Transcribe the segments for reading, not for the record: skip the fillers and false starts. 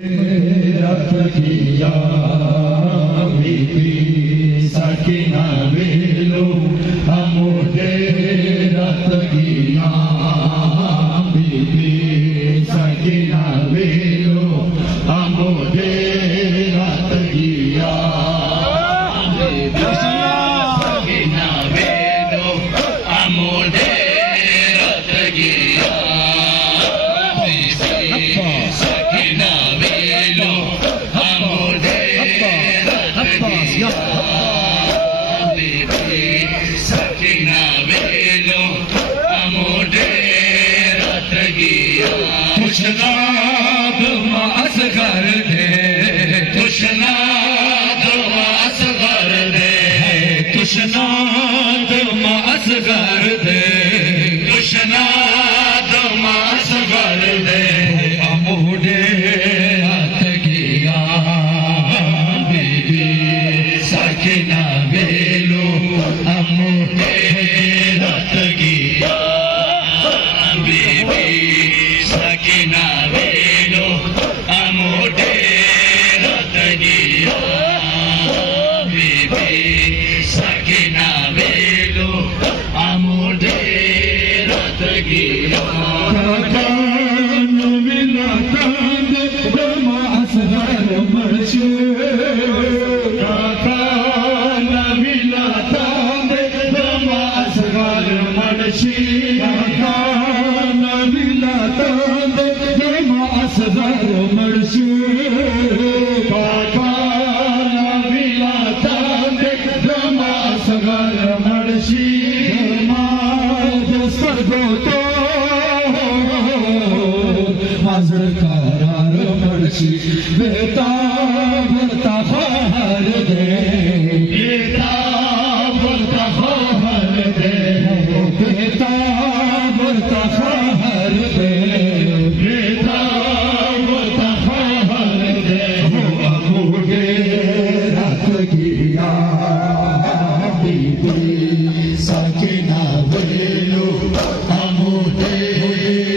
रत किया बीबी सकीना वेलो अमोदे रत किया बीबी सकीना वेलो अमोदे रत किया सकीना वेलो अमोदे रत किया तुशनाद असगर दे तुशनाद असगर दे तुशनाद असगर दे तुशनाद असगर दे अमोडे रत किया बीबी सकीना वेलो अमोडे रत किया बीबी सकीना वेलो अमोडे रत किया बीबी सकीना वेलो अमोडे रत किया काकान विलातांद ब्रह्मा असगर मर्शे काकान विलातांद ब्रह्मा असगर मर्शे काकान विलातांद ब्रह्मा असगर मर्शे काकान विलातांद ब्रह्मा असगर मर्शे सर्वतो हाजर करार मर्शी बेता भरता हर दे बेता भरता हर दे बेता भरता हर दे बेता भरता हर दे अमोडे रत किया बीबी सकीना वेलो अमोडे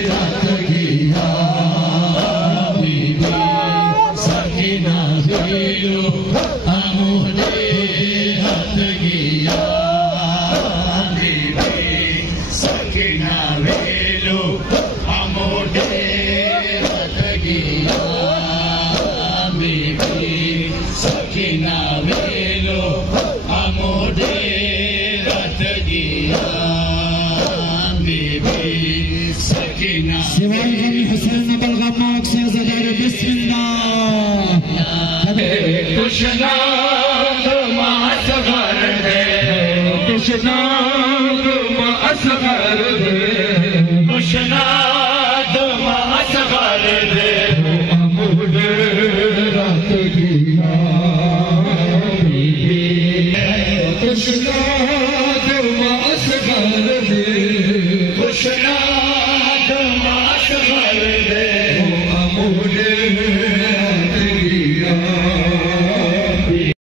रत किया बीबी सकीना वेलो अमोडे रत किया बीबी सकीना वेलो अमोडे रत किया बीबी सकीना वेलो अमोडे रत किया बीबी सकीना सिवाय हुसैन बलगमाक से ज़दर बिस्मिल्लाह तुशनाद असगर दे तुशनाद असगर दे तुशनाद असगर दे अमोडे रत किया बीबी तुशनाद असगर दे तुशनाद